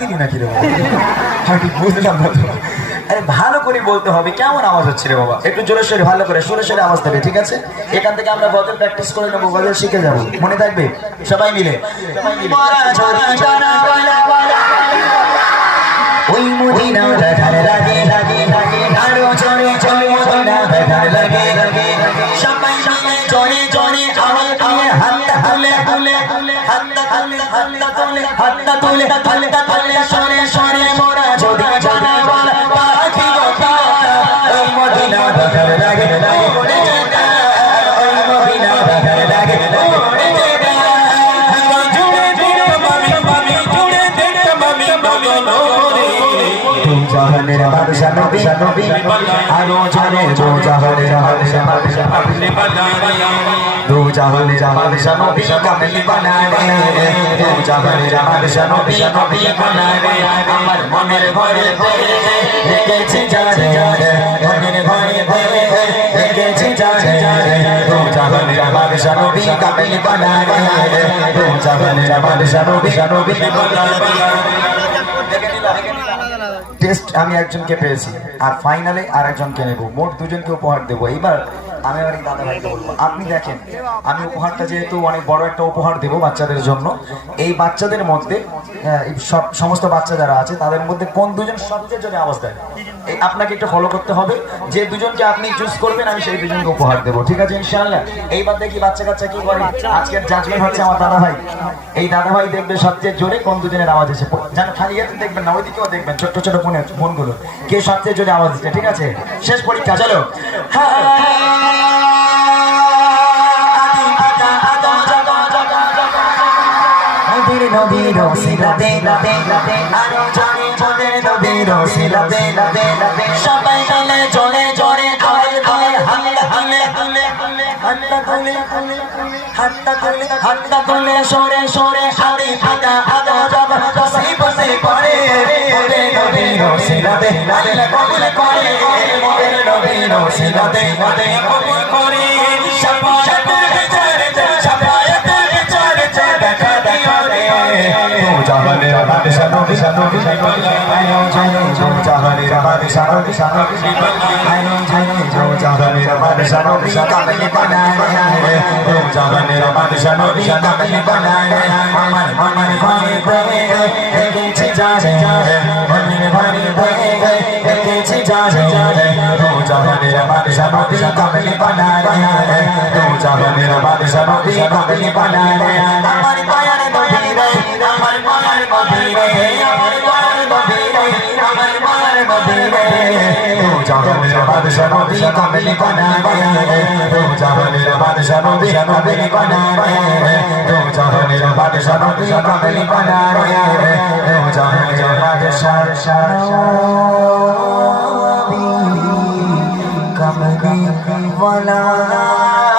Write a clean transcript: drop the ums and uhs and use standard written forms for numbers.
দিলি নাকি রে বাবা? আমি ঠিক বুঝলাম না তো। আরে ভালো করে বলতে হবে, কেমন আওয়াজ হচ্ছে রে বাবা? একটু জোরে সোরে ভালো করে সুরে সুরে আওয়াজ দেবে, ঠিক আছে? এখান থেকে আমরা গজল প্র্যাকটিস করে নেবো, গজল শিখে যাবো, মনে থাকবে? সবাই মিলে ওই মদিনা দেখার লাগে লাগে লাগে, আরো জোরে জোরে মদিনা দেখার লাগে লাগে, সবাই মিলে জোরে জোরে আওয়াজ দিয়ে হাতটা তুলে তুলে তুলে, হাতটা তুলে হাতটা তুলে হাতটা তুলে হাতটা তুলে, সরে সরে মোরা যদি জানা বল পাখি গো, ওই মদিনা দেখার লাগে লাগে, ওই মদিনা দেখার লাগে লাগে, জাহানের বাদশা নবী নবী, আরো জানে দো জাহানের বাদশা বাদশা দো জাহানের বাদশা নবী কামলি বানায়, দো জাহানের বাদশা নবী নবী বানায়, আমার মনের ঘরে ঘরে রেখেছি জানে, মনের ঘরে ঘরে রেখেছি জানে, দো জাহানের বাদশা নবী কামলি বানায়, দো জাহানের বাদশা নবী নবী বানায়। টেস্ট আমি একজনকে পেয়েছি, আর ফাইনালে আর একজনকে নেব, মোট দুজনকে উপহার দেবো। এইবার আমি আমার এই দাদা ভাইকে বলবো, আপনি দেখেন আমি উপহারটা যেহেতু অনেক বড় একটা উপহার দেবো বাচ্চাদের জন্য, এই বাচ্চাদের মধ্যে সব সমস্ত বাচ্চা যারা আছে তাদের মধ্যে কোন দুজন সবচেয়ে জোরে আওয়াজ দেয়, এই আপনাকে একটু ফলো করতে হবে। যে দুজনকে আপনি চুজ করবেন আমি সেই দুজনকে উপহার দেবো, ঠিক আছে ইনশাআল্লাহ? এইবার দেখি বাচ্চা কাচ্চা কি করে। আজকের জাজমেন্ট হচ্ছে আমার দাদা ভাই। এই দাদা ভাই দেখবে সবচেয়ে জোরে কোন দুজনের আওয়াজ এসে, যেন খালি হাতে দেখবেন না, ওইদিকেও দেখবেন, ছোট্ট ছোট ফোনগুলো কে সবচেয়ে জোরে আওয়াজ দিচ্ছে, ঠিক আছে? শেষ পরীক্ষা, চলো। নবীর সিলাতে লাতে লাতে, আরো জোরে জোরে নবীর সিলাতে লাতে লাতে, সবাই মিলে জোরে জোরে আওয়াজ দিয়ে হাতটা তুলে তুলে তুলে, হাতটা তুলে তুলে তুলে, হাতটা তুলে হাতটা তুলে, সরে সরে সারি আদা আদা যাব বসে বসে পড়ে, ওরে নবীর সিলাতে আল্লাহ কবুল করে, ওরে নবীর সিলাতে লাতে কবুল করে, শাফায়াতের বিচারে শাফায়াতের বিচারে দেখা দেখা রে, জাহানের বাদশা নবী নবী, আয়ো জানে জো জাহানের বাদশা নবী নবী, আয়ো জানে জো জাহানের বাদশা নবী কামলি বানায়, জো জাহানের বাদশা নবী কামলি বানায়, আমার মনের ঘরে ঘরে রেখেছি জানে, মনের ঘরে ঘরে রেখেছি জানে, জো জাহানের বাদশা নবী কামলি বানায়, জো জাহানের বাদশা নবী কামলি বানায়, আমার দয়ার নবী রে, আমার মার মদিনে, আমার মার মদিনে, আমার মার মদিনে, দো জাহানের বাদশা নবী কামলি বানায়, দো জাহানের বাদশা নবী কামলি বানায়, দো জাহানের বাদশা নবী কামলি বানায়, দো জাহানের বাদশা নবী কামলি বানায়।